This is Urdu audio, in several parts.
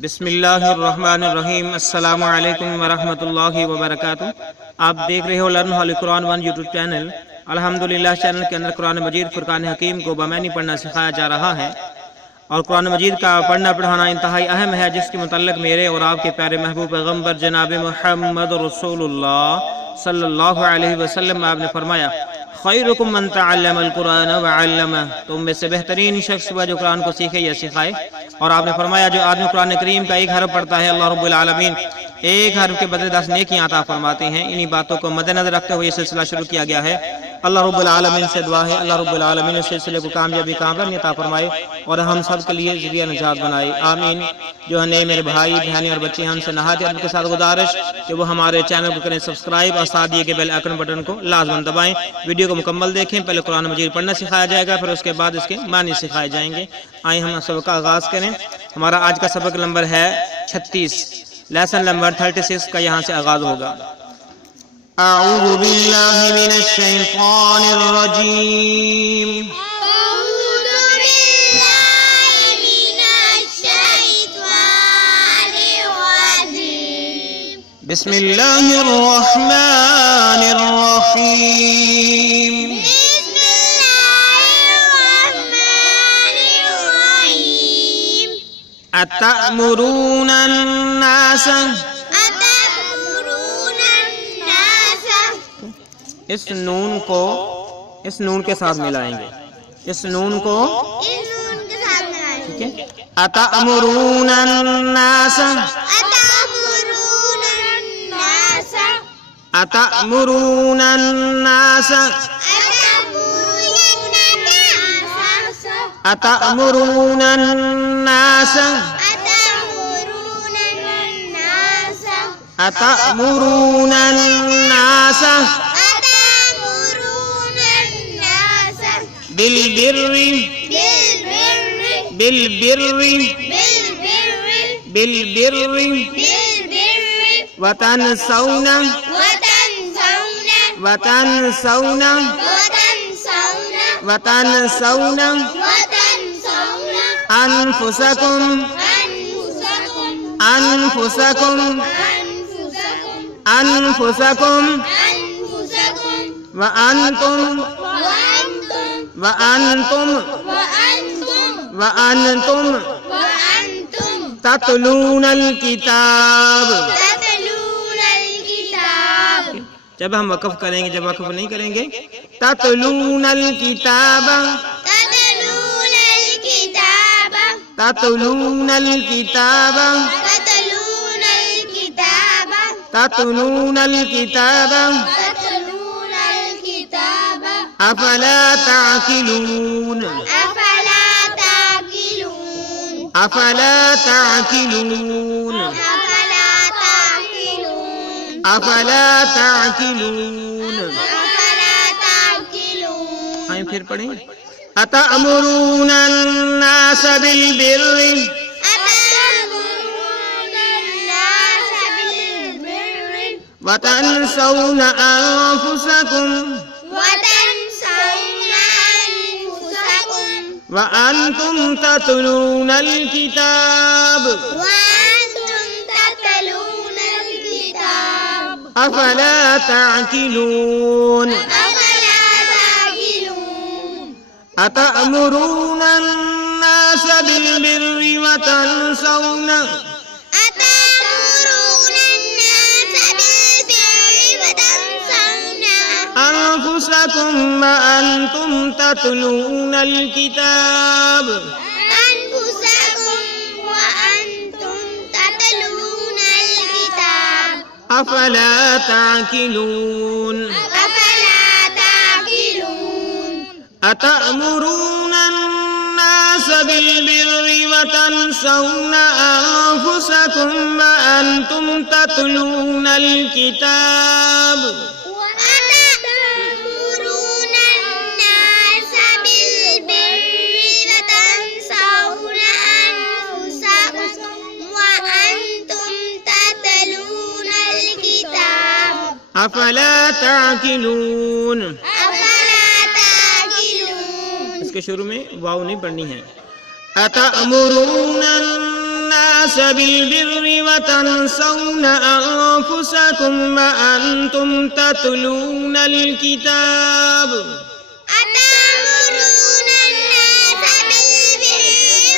بسم اللہ الرحمن الرحیم۔ السلام علیکم ورحمۃ اللہ وبرکاتہ۔ آپ دیکھ رہے ہو لرن ہالی قرآن 1 یوٹیوب چینل۔ الحمدللہ چینل کے اندر قرآن مجید فرقان حکیم کو بمعنی پڑھنا سکھایا جا رہا ہے، اور قرآن مجید کا پڑھنا پڑھانا انتہائی اہم ہے، جس کے متعلق میرے اور آپ کے پیارے محبوب پیغمبر جناب محمد رسول اللہ صلی اللہ علیہ وسلم آپ نے فرمایا، خیرکم من تعلم القرآن وعلمہ، تم میں سے بہترین شخص وہ جو قرآن کو سیکھے یا سکھائے۔ اور آپ نے فرمایا، جو آدمی قرآن کریم کا ایک حرف پڑھتا ہے، اللہ رب العالمین ایک حرف کے بدلے 10 نیکیاں عطا فرماتے ہیں۔ انہی باتوں کو مد نظر رکھتے ہوئے یہ سلسلہ شروع کیا گیا ہے۔ اللہ رب العالمین سے دعا ہے، اللہ رب العالمین اس سلسلے کو کامیابی کامرانی عطا فرمائے اور ہم سب کے لیے ذریعہ نجات بنائے، آمین۔ جو ہے میرے بھائی بہنیں اور بچے ہیں، ہم سے نہایت ادب کے ساتھ گزارش کہ وہ ہمارے چینل کو کریں سبسکرائب، اور ساتھ یہ کہ بیل آئیکن بٹن کو لازماً دبائیں۔ ویڈیو کو مکمل دیکھیں، پہلے قرآن مجید پڑھنا سکھایا جائے گا، پھر اس کے بعد اس کے معنی سکھائے جائیں گے۔ آئیں ہم سبق کا آغاز کریں۔ ہمارا آج کا سبق نمبر ہے 36، لیسن نمبر 36 کا یہاں سے آغاز ہوگا۔ اعوذ باللہ من الشیطان الرجیم، بسم اللہ الرحمن الرحیم، اتأمرون الناس، اس نون کے ساتھ ملائیں گے، اس نون کو ٹھیک ہے، اتأمرون الناس، اتأمرون الناس، اتأمرون الناس، اتأمرون الناس بالبر وتنسون أنفسكم وأنتم تتلون الكتاب۔ جب ہم وقف کریں گے، جب وقف نہیں کریں گے، تتلون الكتاب، تتلون الكتاب، تتلون الكتاب، افلا تعقلون، افلا تعقلون، افلا تعقلون۔ آئیں پھر پڑھیں، اتأمرون الناس بالبر وتنسون أنفسكم وأنتم تتلون الكتاب، أفلا تعقلون، أتأمرون الناس بالبر وتنسون أنفسكم وأنتم تتلون الكتاب، أفلا تعقلون، أتأمرون الناس بالبر وتنسون أنفسكم وأنتم تتلون الكتاب، افلا تعقلون. اس کے شروع میں واو نہیں پڑھنی ہے. اتأمرون الناس الناس بالبر وتنسون أنفسكم وأنتم تتلون الكتاب أتأمرون الناس بالبر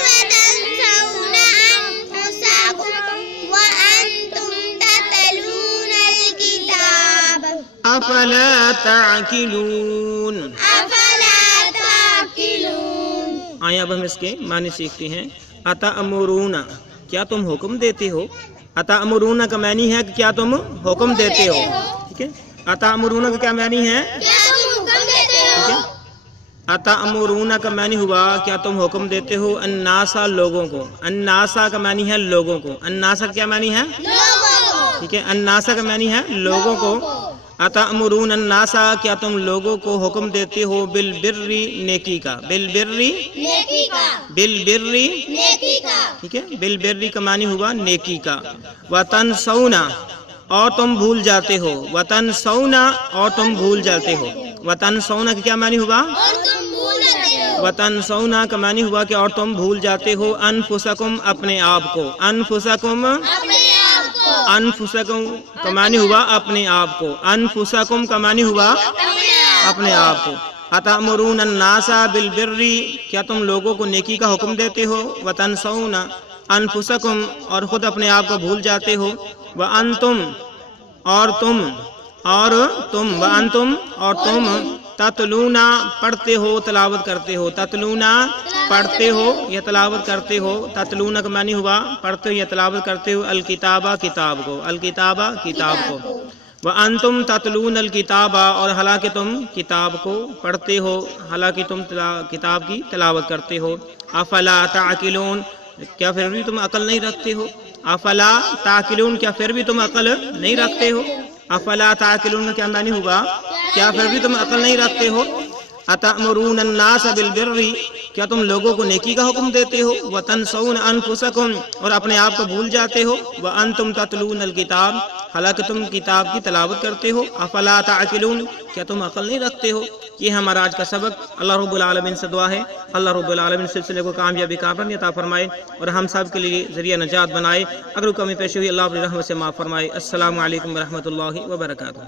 وتنسون أنفسكم وأنتم تتلون الكتاب أفلا تعقلون أفلا تعقلون۔ آئیں اب ہم اس کے معنی سیکھتے ہیں۔ اتأمرون، کیا تم حکم دیتے ہو؟ اتأمرون کا معنی ہے کہ کیا تم حکم دیتے ہو، ٹھیک ہے۔ اتأمرون کا کیا معنی ہے؟ کیا تم حکم دیتے ہو؟ ٹھیک ہے۔ اتأمرون کا معنی ہوا کیا تم حکم دیتے ہو الناسا لوگوں کو۔ الناسا کا معنی ہے لوگوں کو۔ الناسا کا کیا معنی ہے؟ لوگوں کو۔ ٹھیک ہے، الناسا کا معنی ہے لوگوں کو۔ اتأمرون الناسا، کیا تم لوگوں کو حکم دیتے ہو بالبری، نیکی کا۔ بالبری، نیکی کا۔ بالبری، نیکی کا۔ ٹھیک ہے، بالبری کا معنی ہوا نیکی کا۔ وتنسونا، اور تم بھول جاتے ہو۔ وتنسونا، اور تم بھول جاتے ہو۔ وتنسونا کا کیا معنی ہوا؟ اور تم بھول جاتے ہو۔ وتنسونا کا معنی ہوا کہ اور تم بھول جاتے ہو انفسکم، اپنے آپ کو۔ انفسکم، اپنے آپ کو۔ انفسکم کا معنی ہوا اپنے آپ کو۔ انفسکم کا معنی ہوا اپنے آپ کو۔ اتأمرون الناس بالبر، کیا تم لوگوں کو نیکی کا حکم دیتے ہو۔ وتنسون انفسکم، اور خود اپنے آپ کو بھول جاتے ہو۔ وانتم، اور تم وانتم، اور تم تتلونا، پڑھتے ہو، تلاوت کرتے ہو۔ تتلونا، پڑھتے ہو یا تلاوت کرتے ہو۔ تتلونا کا معنی ہوا پڑھتے ہو یا تلاوت کرتے ہو الکتابہ، کتاب کو۔ الکتابہ، کتاب کو۔ وانتم تتلون الکتابہ، اور حالانکہ تم کتاب کو پڑھتے ہو، حالانکہ تم کتاب کی تلاوت کرتے ہو۔ افلا تعقلون، کیا پھر بھی تم عقل نہیں رکھتے ہو۔ افلا تعقلون، کیا پھر بھی تم عقل نہیں رکھتے ہو۔ افلا تعقلون کا کیا معنی ہوگا؟ کیا پھر بھی تم عقل نہیں رکھتے ہو۔ اتأمرون الناس بالبر، کیا تم لوگوں کو نیکی کا حکم دیتے ہو۔ وتنسون انفسکم، اور اپنے آپ کو بھول جاتے ہو۔ وانتم تتلون الکتاب، حالانکہ تم کتاب کی تلاوت کرتے ہو۔ افلا تعقلون، کیا تم عقل نہیں رکھتے ہو۔ یہ ہمارا آج کا سبق۔ اللہ رب العالمین سے دعا ہے اللہ رب العالمین سلسلے کو کامیابی کامرانی عطا فرمائے اور ہم سب کے لیے ذریعہ نجات بنائے۔ اگر کمی پیش ہوئی اللہ اپنی رحمت سے معاف فرمائے۔ السلام علیکم ورحمۃ اللہ وبرکاتہ۔